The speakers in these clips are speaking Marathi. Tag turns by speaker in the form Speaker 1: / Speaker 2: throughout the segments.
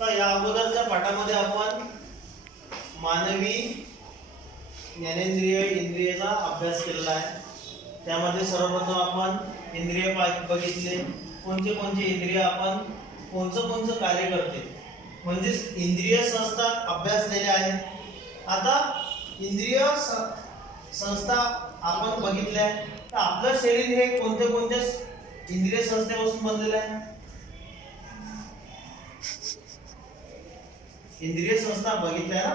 Speaker 1: तर या अगोदरच्या पाठामध्ये आपण मानवी ज्ञानेंद्रिय इंद्रियचा अभ्यास केलेला आहे. त्यामध्ये सर्वप्रथम आपण इंद्रिय पा- बघितले. कोणते कोणते इंद्रिय आपण कोणचं कोणचं कार्य करते? म्हणजेच इंद्रिय संस्था अभ्यासलेल्या आहेत आता इंद्रिय संस्था आपण बघितल्या. तर आपलं शरीर हे कोणत्या कोणत्या इंद्रिय संस्थेपासून बनलेलं आहे? इंद्रिय संस्था बघितल्या ना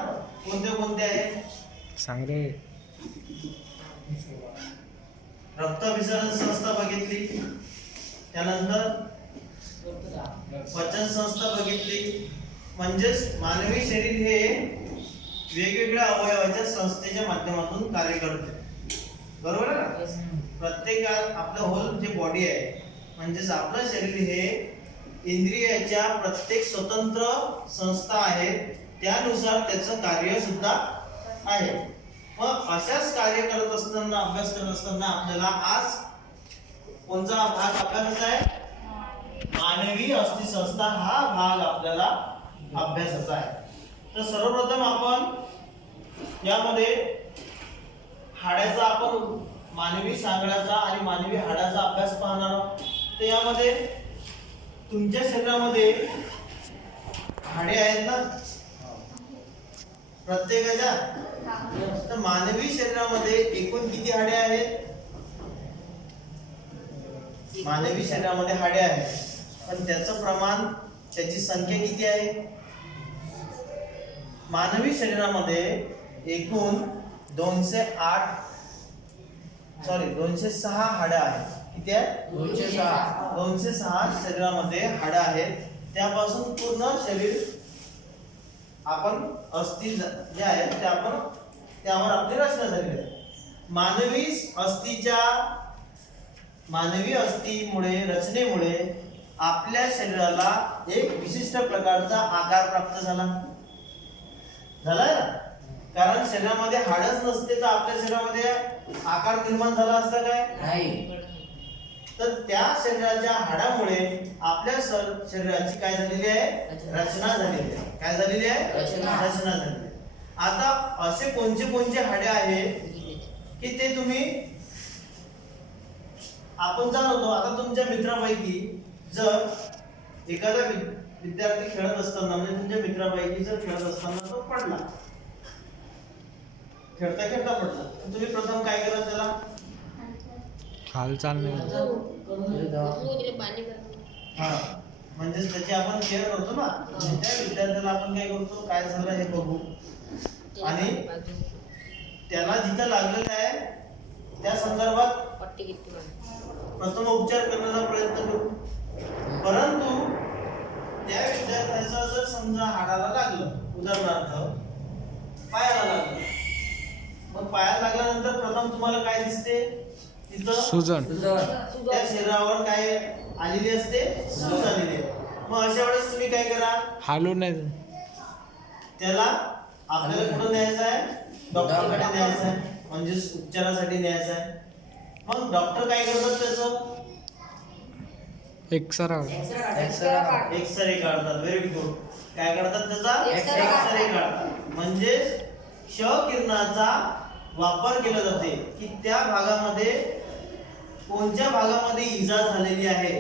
Speaker 1: कोणत्या कोणत्या आहेत?
Speaker 2: सांग रे
Speaker 1: रक्ताभिसरण संस्था बघितली. त्यानंतर पचन संस्था बघितली. म्हणजेच मानवी शरीर हे वेगवेगळ्या अवयवाच्या संस्थेच्या माध्यमातून कार्य करते. बरोबर आहे ना? प्रत्येकात आपलं होल जे बॉडी आहे म्हणजेच आपलं शरीर हे इंद्रियाच्या प्रत्येक स्वतंत्र संस्था आहेत त्यानुसार त्याचं कार्य सुद्धा आहे. मग अशाच कार्य करत असताना अभ्यास करत असताना आपल्याला आज कोणता भाग अभ्यासाचा आहे? मानवी अस्थि संस्था हा भाग आपल्याला अभ्यासाचा आहे. तर सर्वप्रथम आपण यामध्ये हाड्याचा आपण मानवी सांगण्याचा आणि मानवी हाडाचा अभ्यास पाहणार आहोत. तर यामध्ये तुमच्या शरीरामध्ये हाडे आहेत ना? प्रत्येकाच्या? तर मानवी शरीरामध्ये एकूण किती हाडे आहेत? मानवी शरीरामध्ये हाडे आहेत. पण त्याचं प्रमाण त्याची संख्या किती आहे? मानवी शरीरामध्ये एकूण दोनशे आठ सॉरी दोनशे सहा हाडं आहेत. किती आहे
Speaker 3: दोनशे सहा.
Speaker 1: दोनशे सहा शरीरामध्ये हाडं आहेत. त्यापासून पूर्ण शरीर आपण अस्थि ज- आहेत ते आपण त्यावर आपली रचना झालेली आहे. मानवी अस्थिच्या मानवी अस्थिमुळे रचनेमुळे आपल्या शरीराला एक विशिष्ट प्रकारचा आकार प्राप्त झाला. झालाय ना? कारण शरीरामध्ये हाडच नसते तर आपल्या शरीरामध्ये आकार निर्माण झाला असता काय?
Speaker 3: नाही.
Speaker 1: तर त्या शरीराच्या हाडामुळे आपल्या शरीराची काय झालेली आहे? रचना. झालेली आहे. काय झालेली आहे?
Speaker 3: रचना.
Speaker 1: रचना झालेली आता असे कोणते कोणते हाडे आहेत की ते तुम्ही आपण जाणवतो आता तुमच्या मित्रापैकी जर एखादा विद्यार्थी खेळत असताना म्हणजे तुमच्या मित्रापैकी जर खेळत असताना तो पडला. खेळता खेळता पडला. तर तुम्ही प्रथम काय करा त्याला?
Speaker 2: हालचाल नाही.
Speaker 1: हा म्हणजेच त्याची आपण केअर करतो ना. म्हणजे त्या विद्यार्थ्याला आपण काय करतो काय झालं हे बघू. आणि त्याला जिथं लागलेलं आहे त्या संदर्भात प्रथम उपचार करण्याचा प्रयत्न करू. परंतु त्या विद्यार्थ्याचा जर समजा हाडाला लागलं उदाहरणार्थ पायाला लागलं. मग पायाला लागल्यानंतर प्रथम तुम्हाला काय दिसते?
Speaker 2: सुजन.
Speaker 1: त्या शरीरावर काय आलेली असते? सूज आलेली मग अशा वेळेस तुम्ही काय करा?
Speaker 2: हालू नाही.
Speaker 1: त्याला आपल्याला कुठं न्यायचं आहे? डॉक्टरकडे न्यायचं आहे. म्हणजे उपचारासाठी न्यायचं आहे. मग डॉक्टर काय करतात त्याचं?
Speaker 2: एक्सरा
Speaker 1: एक्सरे काढतात. व्हेरी गुड काय काढतात त्याचा. एक्सरे काढतात. म्हणजे क्ष किरणाचा वापर केला जाते की त्या भागामध्ये कोणत्या भागामध्ये इजा झालेली आहे?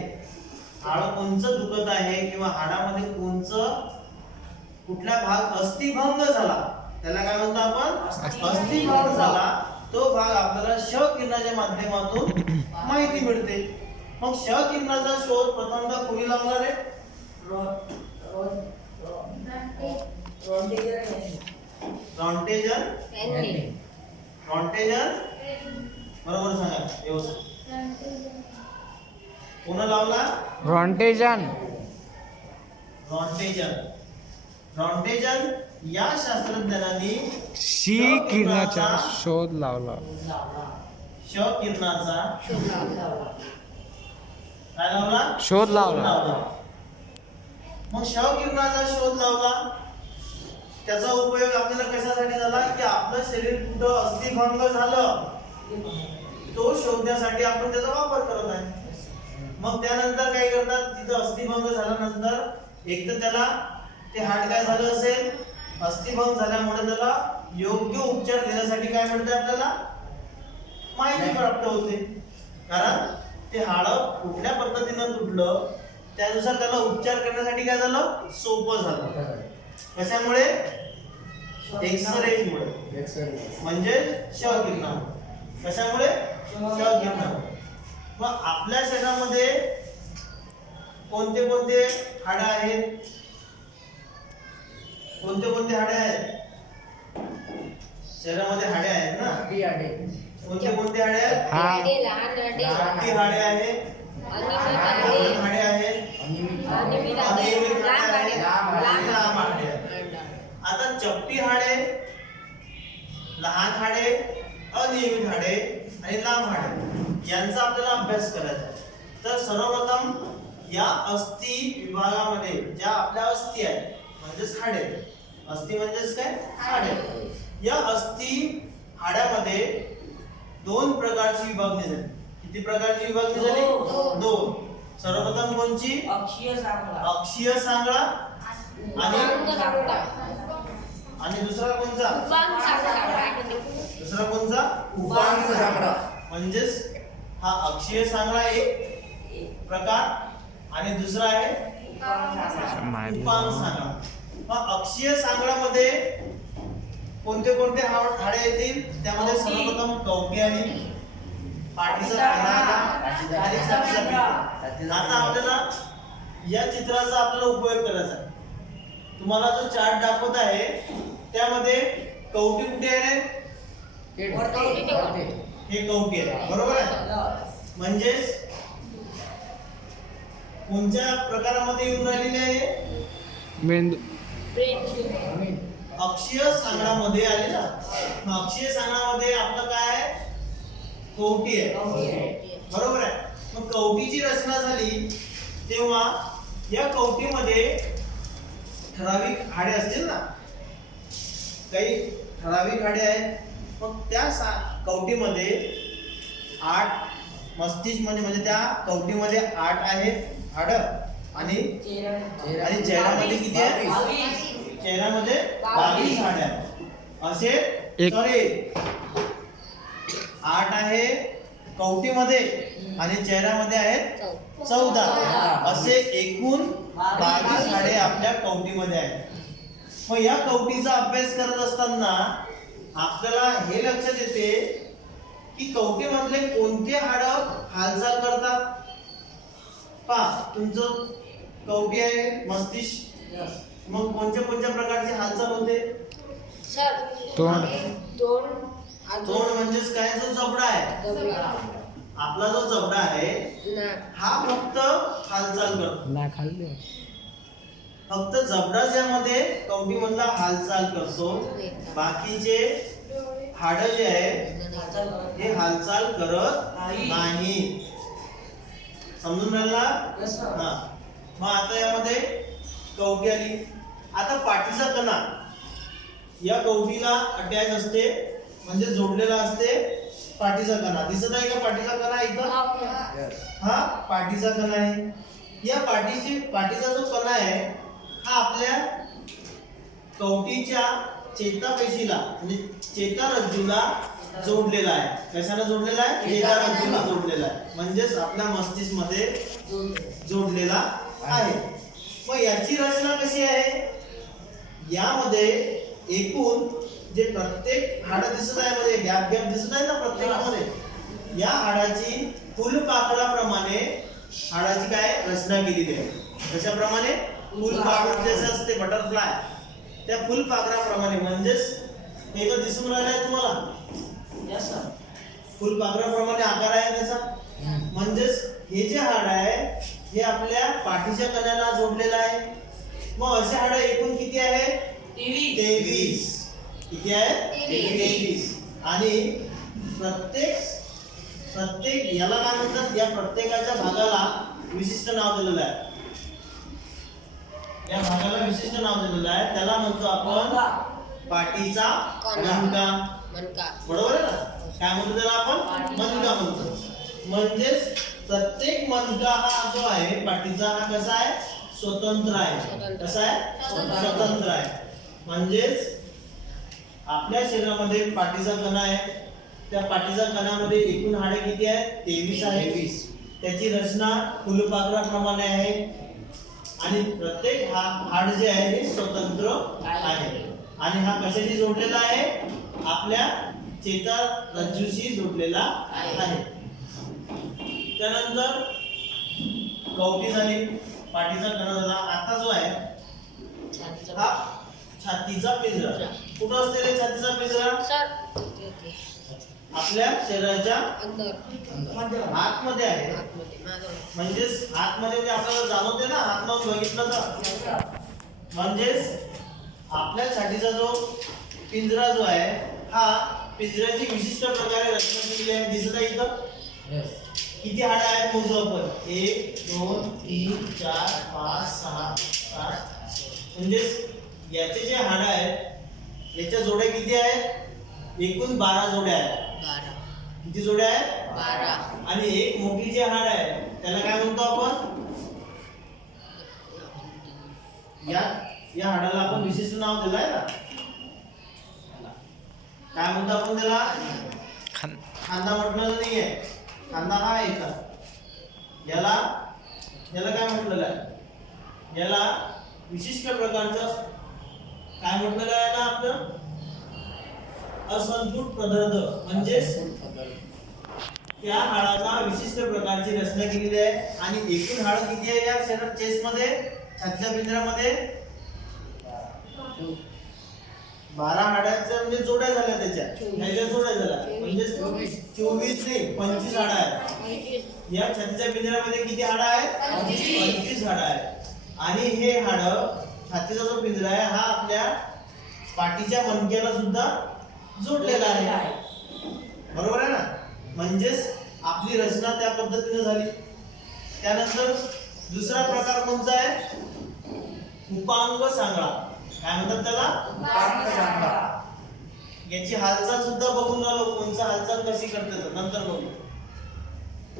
Speaker 1: हाड कोणचं दुखत आहे किंवा हाडामध्ये कोणचं कुठला भाग अस्थिभंग झाला? त्याला काय म्हणतो आपण? अस्थिभंग. झाला. तो भाग आपल्याला क्ष किरणाच्या माध्यमातून माहिती मिळते. मग क्ष किरणाचा शोध प्रथमतः कोणी लावला रे रॉन्टेजन रॉन्टेजन बरोबर सांगा. व्यवस्थित. कोण लावला?
Speaker 2: रॉन्टेजन.
Speaker 1: रॉन्टेजन. रॉन्टेजन या शास्त्रज्ञांनी
Speaker 2: शी किरणाचा शोध लावला.
Speaker 1: क्ष किरणाचा काय लावला?
Speaker 2: शोध लावला.
Speaker 1: मग क्ष किरणाचा शोध लावला. त्याचा उपयोग आपल्याला कशासाठी झाला? की आपलं शरीर कुठं अस्थिभंग झालं? तो शोधण्यासाठी आपण त्याचा वापर करत आहे. मग त्यानंतर काय करतात? तिथं अस्थिभंग झाल्यानंतर एक तर त्याला ते हाड काय झालं असेल? अस्थिभंग झाल्यामुळे त्याला योग्य उपचार देण्यासाठी काय मिळते आपल्याला? माहिती प्राप्त होते. कारण ते हाड कुठल्या पद्धतीनं तुटलं त्यानुसार त्याला उपचार करण्यासाठी काय झालं? सोपं झालं. कशामुळे? एक्सरेमुळे म्हणजे क्षकिरणामुळे कशामुळे? मग आपल्या शरीरामध्ये कोणते कोणते हाड आहेत? कोणते कोणते हाडे आहेत? शरीरामध्ये हाडे आहेत ना? कोणते कोणते हाडे आहेत?
Speaker 2: हा
Speaker 1: हाडे आहेत. हाडे. आता चपटी हाडे लहान हाडे अनियमित हाडे. आणि लांब हाडे यांचा आपल्याला अभ्यास करायचा आहे. तर सर्वप्रथम या अस्थि विभागामध्ये ज्या आपल्या अस्थि आहेत म्हणजेच हाडे. अस्थि म्हणजेच काय? हाडे. या अस्थि हाड्यामध्ये दोन प्रकारची विभागणी झाली किती प्रकारची विभागणी झाली
Speaker 3: दोन.
Speaker 1: सर्वप्रथम कोणची?
Speaker 4: अक्षीय सांगला
Speaker 1: अक्षीय सांगळा आणि. आणि दुसरा
Speaker 3: सांगता.
Speaker 1: दुसरा कोणचा
Speaker 4: उपांग सांगळा.
Speaker 1: म्हणजेच हा अक्षीय सांगळा एक प्रकार आणि दुसरा आहे उपांग सांगळा मग अक्षीय सांगळामध्ये कोणते कोणते हाड- येतील त्यामध्ये. सर्वप्रथम कवटी आली पाठीचा कणा आला आणि छातीचा पिठा. आता आपल्याला या चित्राचा आपल्याला उपयोग करायचा आहे तुम्हाला जो चार्ट दाखवत आहे त्यामध्ये कवटी कुठे आहे? हे कवटी आहे बरोबर आहे? म्हणजेच कोणत्या प्रकारामध्ये येऊन राहिलेली आहे?
Speaker 2: मेंदू.
Speaker 3: ब्रेन.
Speaker 1: अक्षीय सांगण्यामध्ये आले ना? अक्षीय सांगण्यामध्ये आपलं काय आहे. कवटी आहे. बरोबर आहे? मग कवटीची रचना झाली तेव्हा या कवटीमध्ये ठराविक हाडे असतील ना? काही ठराविक हाडे आहेत? मग त्या सा कवटीमध्ये आठ मस्तिष्क म्हणजे म्हणजे त्या कवटीमध्ये आठ आहेत हाड. आणि आणि चेहऱ्यामध्ये किती आहे? चेहऱ्यामध्ये बावीस हाडे आहेत. असे सॉरी आठ आहे कवटीमध्ये आणि चेहऱ्यामध्ये आहेत. चौदा. असे एकूण बावीस हाडे. आपल्या कवटीमध्ये आहेत. मग या कवटीचा अभ्यास करत असताना आपल्याला हे लक्षात येते की कवटीमधले कोणते हाड हालचाल करतात? पहा तुमचं कवटी आहे मस्तिष्क. मग कोणत्या कोणत्या प्रकारची हालचाल होते?
Speaker 3: सर
Speaker 2: तोंड.
Speaker 1: म्हणजेच काय? जो जबडा आहे. आपला जो जबडा आहे. हा फक्त हालचाल करतो. फक्त जबडा ज्यामध्ये कवटी मधला हालचाल करतो. बाकीचे हाड जे आहे हे हालचाल करत
Speaker 4: नाही.
Speaker 1: नाही. समजून राहिला? हा. मग आता यामध्ये कवटी आली. आता पाठीचा कणा. या कवटीला अटॅच असते म्हणजे जोडलेला असते पाठीचा कणा. दिसत आहे का पाठीचा कणा इथं? हा पाठीचा कणा आहे. या पाठीची पाठीचा जो कणा आहे हा आपल्या कवटीच्या चेतापेशीला म्हणजे चेतारज्जूला जोडलेला आहे. कशाला जोडलेला आहे? चेतारज्जूला जोडलेला आहे. म्हणजेच आपल्या मस्तिष्कमध्ये जोडलेला आहे. मग याची रचना कशी आहे? यामध्ये एकूण जे प्रत्येक हाड दिसत आहे मध्ये गॅप गॅप दिसत आहे ना प्रत्येकामध्ये? या हाडाची फुलपाखराप्रमाणे हाडाची काय रचना केलेली आहे. कशाप्रमाणे? फुलपाखर जसे असते बटरफ्लाय त्या फुलपाखराप्रमाणे म्हणजेच हे तर दिसून राहिलं आहे तुम्हाला फुलपाखराप्रमाणे आकार आहे त्याचा म्हणजेच हे जे हाड आहे हे आपल्या पाठीच्या कण्याला जोडलेलं आहे. मग असे हाड एकूण किती आहे? तेवीस. किती आहे.
Speaker 3: तेवीस.
Speaker 1: आणि प्रत्येक प्रत्येक याला काय म्हणतात? या प्रत्येकाच्या भागाला विशिष्ट नाव दिलेलं आहे. या भागाला विशिष्ट नाव दिलेलं आहे. त्याला म्हणतो आपण पाठीचा. मनका.
Speaker 3: मनका.
Speaker 1: बरोबर आहे ना? काय म्हणतो त्याला आपण मनका म्हणतो. म्हणजेच प्रत्येक मणका हा जो आहे पाठीचा हा कसा आहे? स्वतंत्र आहे. कसा आहे?
Speaker 3: स्वतंत्र.
Speaker 1: आहे. म्हणजेच आपल्या शरीरामध्ये पाठीचा कणा आहे. त्या पाठीच्या कणामध्ये एकूण हाडे किती आहेत? तेवीस आहे त्याची रचना फुलपाखराप्रमाणे आहे. आणि प्रत्येक हा हाड जे आहे हे स्वतंत्र आहे. आणि हा कशाशी जोडलेला आहे? आपल्या चेता रज्जूशी जोडलेला आहे. त्यानंतर कवटी झाली पाठीचा कणा झाला. आता जो आहे
Speaker 3: छातीचा
Speaker 1: हा छातीचा पिंजरा. कुठं असते रे छातीचा पिंजरा? आपल्या शरीराच्या
Speaker 3: अंदर.
Speaker 1: आतमध्ये आहे. म्हणजेच आतमध्ये म्हणजे आपल्याला जाणवते ना हात लावून बघितलं तर. म्हणजेच आपल्या छातीचा जो पिंजरा जो आहे हा पिंजऱ्याची विशिष्ट प्रकारे रचना केलेली आहे. दिसत आहे इथं? किती हाडं आहेत मोजू आपण? एक दोन तीन चार पाच सहा सात म्हणजेच याचे जे हाडं आहेत याच्या जोड्या किती आहेत? एकूण बारा जोड्या आहेत. किती जोड्या आहेत?
Speaker 3: बारा.
Speaker 1: आणि एक मोठी जे हाड आहे त्याला काय म्हणतो आपण? या या हाडाला आपण विशिष्ट नाव दिलं आहे ना? काय म्हणतो आपण त्याला?
Speaker 2: खान
Speaker 1: खांदा म्हटलेलं नाही आहे खांदा हा आहे का याला याला काय म्हटलेलं आहे? याला विशिष्ट प्रकारचं काय म्हटलेलं आहे ना आपलं? असंतुट पदार्थ म्हणजेच त्या हाडाला विशिष्ट प्रकारची रचना केलेली आहे. आणि एकूण हाड किती आहे या शरीर चेस्टमध्ये छातीच्या पिंजऱ्यामध्ये? बारा हाडाच्या म्हणजे जोड्या झाल्या त्याच्या. ह्याच्या जोड्या झाल्या. म्हणजे चोवीस. नाही पंचवीस हाडं आहेत. या छातीच्या पिंजऱ्यामध्ये किती हाडं आहेत?
Speaker 3: पंचवीस.
Speaker 1: पंचवीस हाडं आहेत. आणि हे हाड छातीचा जो पिंजरा आहे हा आपल्या पाठीच्या मणक्याला सुद्धा जोडलेला आहे. बरोबर आहे ना? म्हणजेच आपली रचना त्या पद्धतीने झाली. त्यानंतर दुसरा प्रकार कोणता आहे? उपांग सांगळा. काय म्हणतात त्याला? याची हालचाल सुद्धा बघून राहिलो कोणचा हालचाल कशी करते तर नंतर बघू.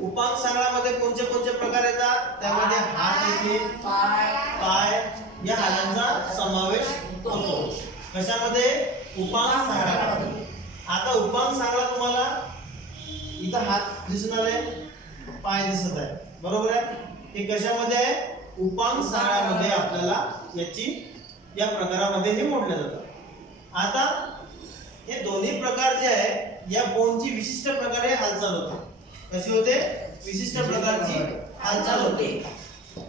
Speaker 1: उपांग सांगळामध्ये कोणते कोणते प्रकार येतात? त्यामध्ये हात येते पाय. या हाडांचा समावेश होतो. कशामध्ये? उपांग सांगळा आता उपांग सांगळा तुम्हाला इथं हात दिसून आले पाय दिसत आहे. बरोबर आहे? हे कशामध्ये आहे? उपांग सांगळ्यामध्ये आपल्याला याची या प्रकारामध्ये हे मोडलं जातं. आता हे दोन्ही प्रकार जे आहे या बोनची विशिष्ट प्रकारे हालचाल होते. कशी होते? विशिष्ट प्रकारची हालचाल होते.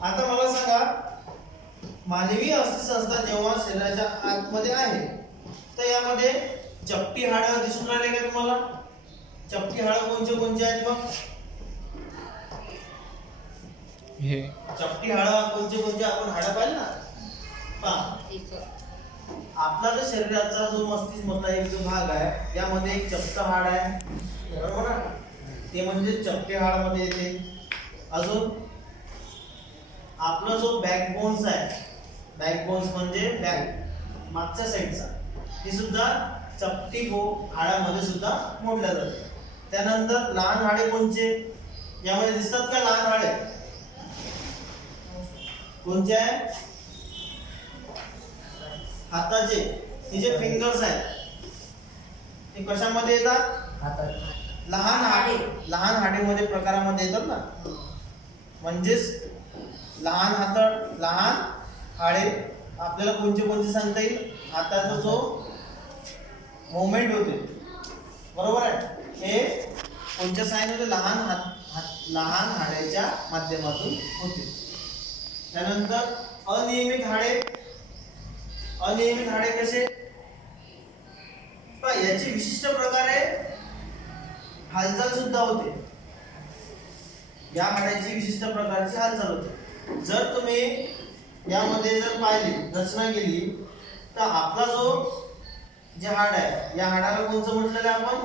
Speaker 1: आता मला सांगा मानवी अस्थिसंस्था जेव्हा शरीराच्या आतमध्ये आहे तर यामध्ये चपटी हाडं दिसून राहिले का तुम्हाला? चपटी हाडं कोणते कोणते आहेत मग
Speaker 2: हे.
Speaker 1: चपटी हाडं कोणते कोणते आपण हाडं पाहिजे ना? पहा. आपला जो शरीराचा जो मस्तिष्क मधला एक जो भाग आहे त्यामध्ये एक चपट हाड आहे. बरोबर ना? ते म्हणजे चपटे हाडमध्ये येते. अजून आपला जो बॅकबोन्स आहे बॅकबोन्स म्हणजे बॅक मागच्या साईडचा ही सुद्धा चपटी गो हाडामध्ये सुद्धा मोडल्या जाते त्यानंतर लहान हाडे कोणचे? यामध्ये दिसतात का लहान हाडे? कोणचे आहे? हाताचे. हे जे फिंगर्स आहेत. ते कशामध्ये येतात? लहान हाडे. लहान हाडेमध्ये प्रकारामध्ये येतात ना. म्हणजेच लहान हात लहान हाडे. आपल्याला कोणते कोणते सांगता येईल? हाताचा जो मोमेंट होते. बरोबर आहे? हे कोणत्या साईनमध्ये लहान हात लहान हाड्याच्या माध्यमातून होते. त्यानंतर अनियमित हाडे. अनियमित हाडे कसे? याची विशिष्ट प्रकारे हालचाल सुद्धा होते. या हाडाची विशिष्ट प्रकारची हालचाल होते. जर तुम्ही यामध्ये जर पाहिली रचना केली तर आपला जो जे हाड आहे या हाडाला कोणतं म्हटलेलं आहे आपण?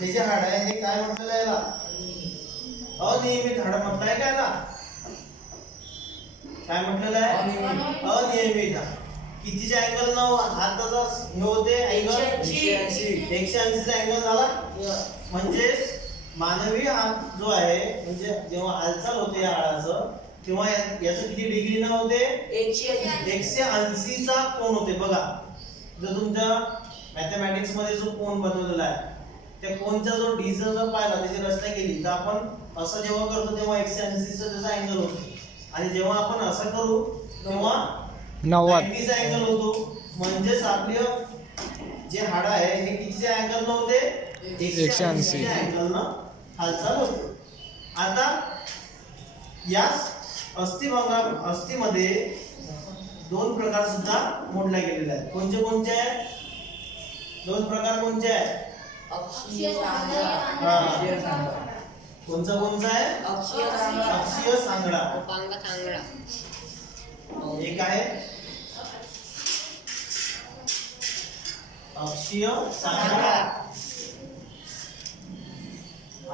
Speaker 1: हे जे हाड आहे हे काय म्हटलेलं आहे याला? अनियमित. हाड म्हटलंय का याला? काय म्हटलेलं आहे? अनियमित. हाड कितीचे अँगल न हाताचा हे होते अँगल
Speaker 4: एकशे ऐंशी.
Speaker 1: एकशे ऐंशीचा अँगल झाला? म्हणजेच मानवी हात जो आहे म्हणजे जेव्हा हालचाल होते या हाडाचं तेव्हा याचं किती डिग्री न होते?
Speaker 4: एकशे ऐंशी.
Speaker 1: एकशे ऐंशीचा कोन होते बघा. जर तुमच्या मॅथमॅटिक्समध्ये जो कोन बनवलेला आहे त्या कोनचा जो डी जर जर पाहिला त्याची रचना केली तर आपण असं जेव्हा करतो तेव्हा एकशे ऐंशीचा त्याचा अँगल होतो. आणि जेव्हा आपण असं करू तेव्हा
Speaker 2: नव्वद
Speaker 1: 90 चा अँगल होतो. म्हणजेच आपलं जे हाड आहे हे कितीच्या अँगल न होते?
Speaker 2: एकशे ऐंशी.
Speaker 1: अँगल न हालचाल होते. आता या अस्थिभंगा अस्थिमध्ये दोन प्रकार सुद्धा मोडले गेलेले आहेत. कोणते कोणते? आहेत दोन प्रकार कोणते आहेत. हा. कोणचा कोणचा आहे?
Speaker 4: अक्षीय सांगडा.
Speaker 1: एक आहे. अक्षीय सांगडा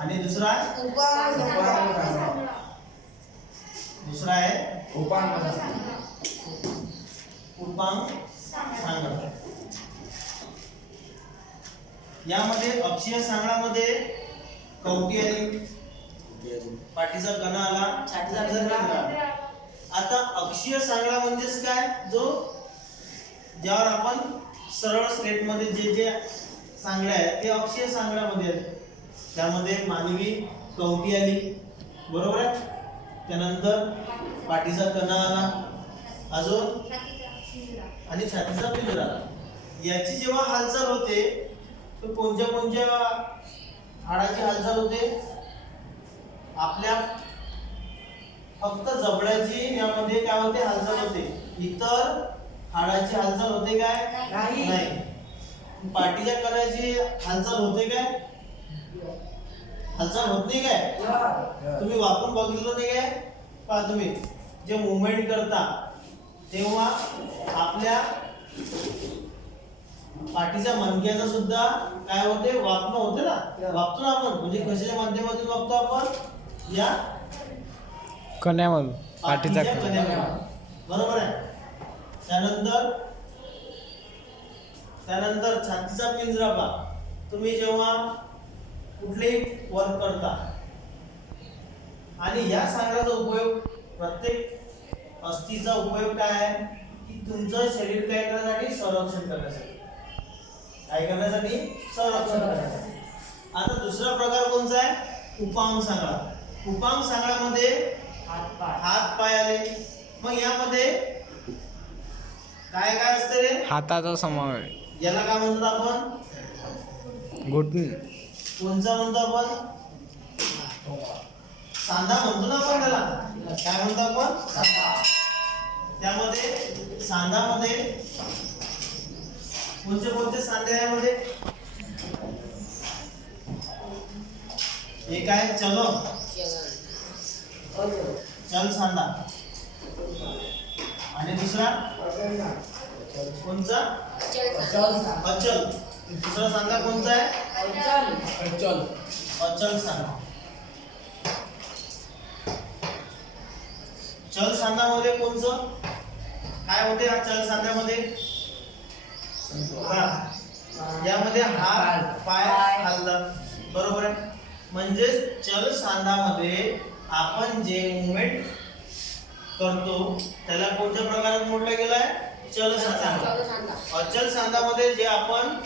Speaker 1: आणि दुसरा. दुसरा आहे?
Speaker 4: उपांग
Speaker 1: उपांग सांगडा यामध्ये अक्षीय सांगडामध्ये कवटी आली पाठीचा कणा आला. आता अक्षीय सांगडा म्हणजेच काय? जो ज्यावर आपण सरळ स्टेटमध्ये जे जे सांगडे आहेत ते अक्षीय सांगड्यामध्ये आहेत. त्यामध्ये मानवी कवटी आली बरोबर आहे? त्यानंतर पाठीचा कणा आला. अजून? आणि छातीचा पिंजरा. याची जेव्हा हालचाल होते तर कोणत्या कोणत्या हाडाची हालचाल होते? आपल्या फक्त जबड्याची यामध्ये काय होते? हालचाल होते. इतर हाडाची हालचाल होते काय?
Speaker 4: नाही.
Speaker 1: पाठीच्या कण्याची हालचाल होते काय? हालचाल होत नाही काय. तुम्ही वापरून बघितलं नाही काय? पहा तुम्ही. जे मुवमेंट करता तेव्हा आपल्या पाठीच्या मणक्याचं सुद्धा काय होते? वापणं होते ना? वापतो ना आपण. म्हणजे कशाच्या माध्यमातून वापतो आपण? या
Speaker 2: कण्यामधून पाठीचा.
Speaker 1: बरोबर आहे. त्यानंतर त्यानंतर छातीचा पिंजरा पहा तुम्ही जेव्हा कुठलेही वर्क करता आणि या सांगण्याचा उपयोग प्रत्येक अस्थिचा उपयोग काय आहे? तुमचं शरीर काय करण्यासाठी संरक्षण करण्यासाठी. काय करण्यासाठी? संरक्षण करण्यासाठी. आता दुसरा प्रकार कोणता आहे? उपांग सांगडा उपांग सांगड्यामध्ये
Speaker 4: हात पाय.
Speaker 1: हात पाय आले. मग यामध्ये काय काय असते रे?
Speaker 2: हाताचा समावेश.
Speaker 1: याला काय म्हणतात आपण?
Speaker 2: घुटण.
Speaker 1: कोणचा म्हणतो आपण? सांधा म्हणतो ना आपण त्याला. काय म्हणतो आपण? सांधा. त्यामध्ये सांधामध्ये कोणते कोणते सांधे आहे यामध्ये? एक आहे चलो चल सांधा. आणि दुसरा? कोणचा. अचल. दुसरा सांधा कोणचा आहे?
Speaker 4: चल.
Speaker 1: अचल सांगा चल सांध्यामध्ये कोणचं? काय होते हा चल सांध्यामध्ये. यामध्ये हात पाय. हालतात. बरोबर आहे? म्हणजे चल सांधामध्ये आपण जे मुवमेंट करतो त्याला कोणत्या प्रकारात मोडला गेलाय? चल सांधा
Speaker 3: चल सांगा
Speaker 1: अचल सांधामध्ये जे आपण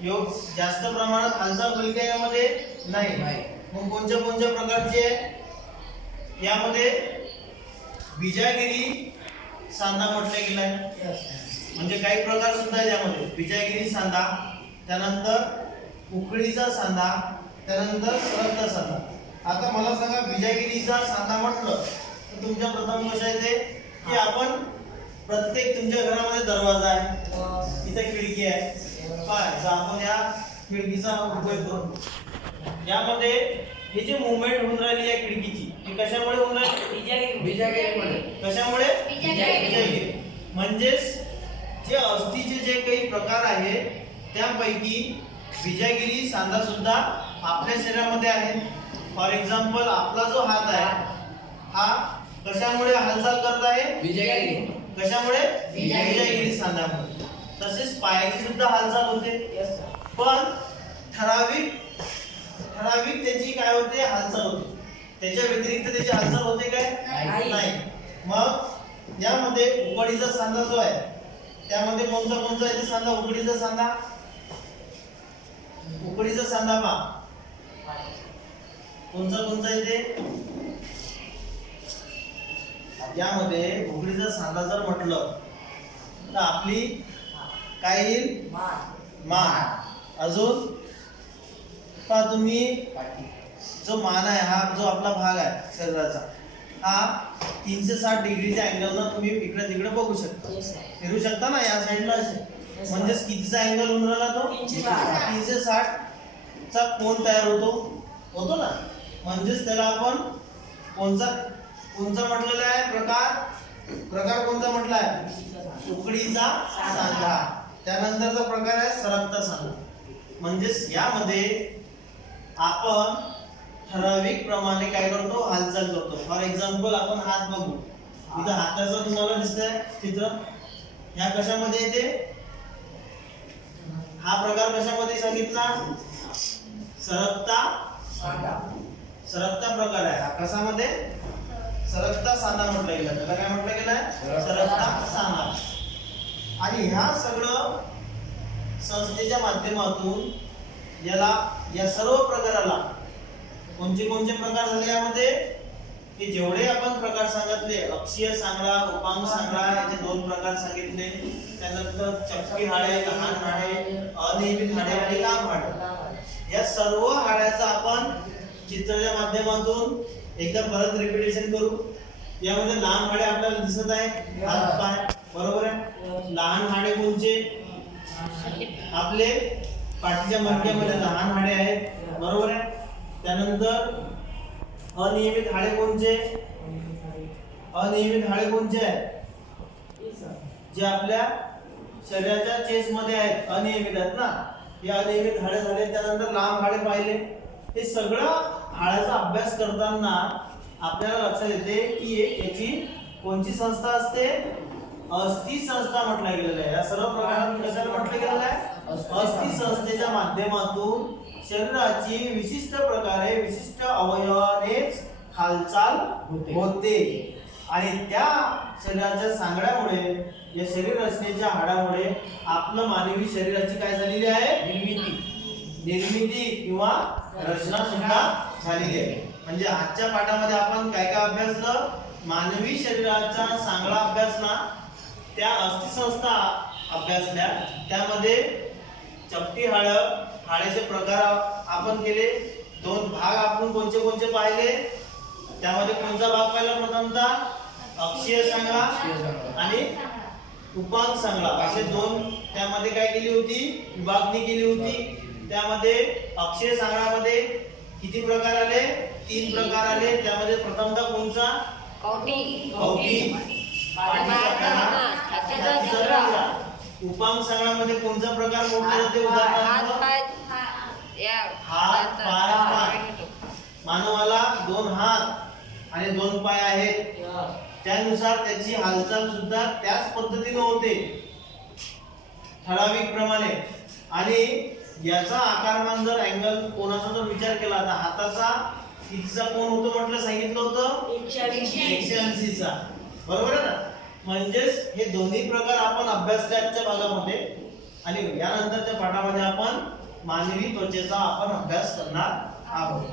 Speaker 1: योग जास्त प्रमाणात हालचाल का यामध्ये? नाही. मग कोणत्या कोणत्या प्रकारचे? आहे? यामध्ये बिजागिरी सांधा म्हटलं गेलाय म्हणजे काही प्रकार सुद्धा आहे यामध्ये बिजागिरी सांधा त्यानंतर उकळीचा सांधा त्यानंतर सरकता सांधा आता मला सांगा बिजागिरीचा सांधा म्हटलं तर तुमच्या प्रथम लक्षात येते की आपण प्रत्येक तुमच्या घरामध्ये दरवाजा आहे. इथे खिडकी आहे. काय तर आपण या खिडकीचा उपयोग करू यामध्ये हे जे मुवमेंट होऊन राहिली आहे खिडकीची हे कशामुळे होऊन राहिली
Speaker 4: बिजागिरीमुळे.
Speaker 1: कशामुळे बिजागिरी. म्हणजेच जे अस्थिचे जे काही प्रकार आहे त्यापैकी बिजागिरी सांधा सुद्धा आपल्या शरीरामध्ये आहे फॉर एक्झाम्पल आपला जो हात आहे हा कशामुळे हालचाल करत आहे
Speaker 4: बिजागिरी.
Speaker 1: कशामुळे
Speaker 4: बिजागिरी.
Speaker 1: बिजागिरी सांधामुळे तसेच पायाची सुद्धा हालचाल होते. पण ठराविक ठराविक त्याची काय होते? हालचाल होते. त्याच्या व्यतिरिक्त त्याची हालचाल होते काय?
Speaker 4: नाही.
Speaker 1: मग यामध्ये उकडीचा सांधा जो आहे त्यामध्ये कोणता कोणता येते सांधा? उकडीचा सांधा? उकडीचा सांधा पा कोणता कोणता येते यामध्ये उकडीचा सांधा जर म्हटलं तर आपली काय येईल?
Speaker 4: मान
Speaker 1: अजून? पहा तुम्ही जो मान आहे हा जो आपला भाग आहे शरीराचा हा तीनशे साठ डिग्रीच्या अँगलनं तुम्ही इकडे तिकडे बघू शकता. फिरू शकता ना या साईडला असे? म्हणजेच कितीचा अँगल होऊन राहिला तो?
Speaker 4: तीनशे साठ.
Speaker 1: तीनशे साठ चा कोण तयार होतो? होतो ना. म्हणजेच त्याला आपण कोणचा कोणचा म्हटलेला आहे? प्रकार? प्रकार कोणता म्हटला आहे? उकडीचा सांधा. त्यानंतरचा प्रकार आहे सरकता सांधा. म्हणजेच यामध्ये आपण ठराविक प्रमाणे काय करतो? हालचाल करतो. फॉर एक्झाम्पल आपण हात बघू. इथं हाताचं तुम्हाला दिसतंय चित्र. ह्या कशामध्ये येते? हा प्रकार कशामध्ये सांगितला? सरकता. सरकता प्रकार आहे. हा कशामध्ये? सरकता सांधा म्हटलं गेलं. त्याला काय म्हटलं गेलं? सरकता. सांधा आणि ह्या सगळं संस्थेच्या माध्यमातून याला या सर्व प्रकाराला कोणते कोणते प्रकार झाले यामध्ये? की जेवढे आपण प्रकार सांगितले अक्षीय सांगडा उपांग सांगडा याचे दोन प्रकार सांगितले. त्यानंतर चक्की हाडे लहान हाडे अनियमित हाडे आणि लांब हाडे. या सर्व हाड्याचं आपण चित्राच्या माध्यमातून एकदा परत रिपिटेशन करू. यामध्ये लहान हाडे आपल्याला दिसत आहे हात पाय. बरोबर आहे? लहान हाडे कोणचे? आपले पाठीच्या मणक्यामध्ये लहान हाडे आहेत. बरोबर आहे? त्यानंतर अनियमित हाडे कोणचे? अनियमित हाडे कोणचे आहेत? जे आपल्या शरीराच्या चेस्टमध्ये आहेत. अनियमित आहेत ना? हे अनियमित हाडे झाले त्यानंतर लांब हाडे पाहिले. हे सगळं हाडाचा अभ्यास करताना आपल्याला लक्षात येते की एक याची कोणची संस्था असते? अस्थि संस्था म्हटलं गेलेलं आहे. या सर्व प्रकारात कशाला म्हटलं गेलेलं आहे? अस्थि संस्थेच्या माध्यमातून शरीराची विशिष्ट प्रकारे विशिष्ट अवयवानेच हालचाल
Speaker 4: होते.
Speaker 1: होते. आणि त्या शरीराच्या सांगड्यामुळे या शरीर रचनेच्या हाडामुळे आपलं मानवी शरीराची काय झालेली आहे? निर्मिती. निर्मिती किंवा रचना सुद्धा झालेली आहे. म्हणजे आजच्या पाठामध्ये आपण काय काय अभ्यासलं? मानवी शरीराचा सांगडा अभ्यासला त्या अस्थिसंस्था अभ्यासल्या त्यामध्ये चपटी हाड हाड्याचे प्रकार आपण केले. दोन भाग आपण कोणते कोणते पाहिले? त्यामध्ये कोणता भाग पाहिला प्रथमतः? अक्षीय सांगा आणि उपांग सांगला असे दोन त्यामध्ये काय केली होती? विभागणी केली होती. त्यामध्ये अक्षय सांगण्यामध्ये किती प्रकार आले? तीन प्रकार आले. त्यामध्ये प्रथमतः कोणचा
Speaker 3: कवटी
Speaker 1: कवटी उपांग सांगण्यामध्ये कोणता प्रकार मोडला जाते?
Speaker 3: हात
Speaker 1: उदाहरणार्थ
Speaker 3: पाय या
Speaker 1: हात, पाय, पाय. मानवाला दोन हात आणि दोन पाय आहेत. त्यानुसार त्याची हालचाल सुद्धा त्याच पद्धतीने होते. ठराविक प्रमाणे आणि याचा आकारमान जर अँगल कोणाचा जर विचार केला तर हाताचा कितीचा कोण होतो म्हटलं सांगितलं होतं? एकशे ऐंशीचा. बरोबर आहे ना? म्हणजेच हे दोन्ही प्रकार आपण अभ्यासल्याच्या भागामध्ये आणि यानंतरच्या पाठामध्ये आपण मानवी त्वचेचा आपण अभ्यास करणार आहोत.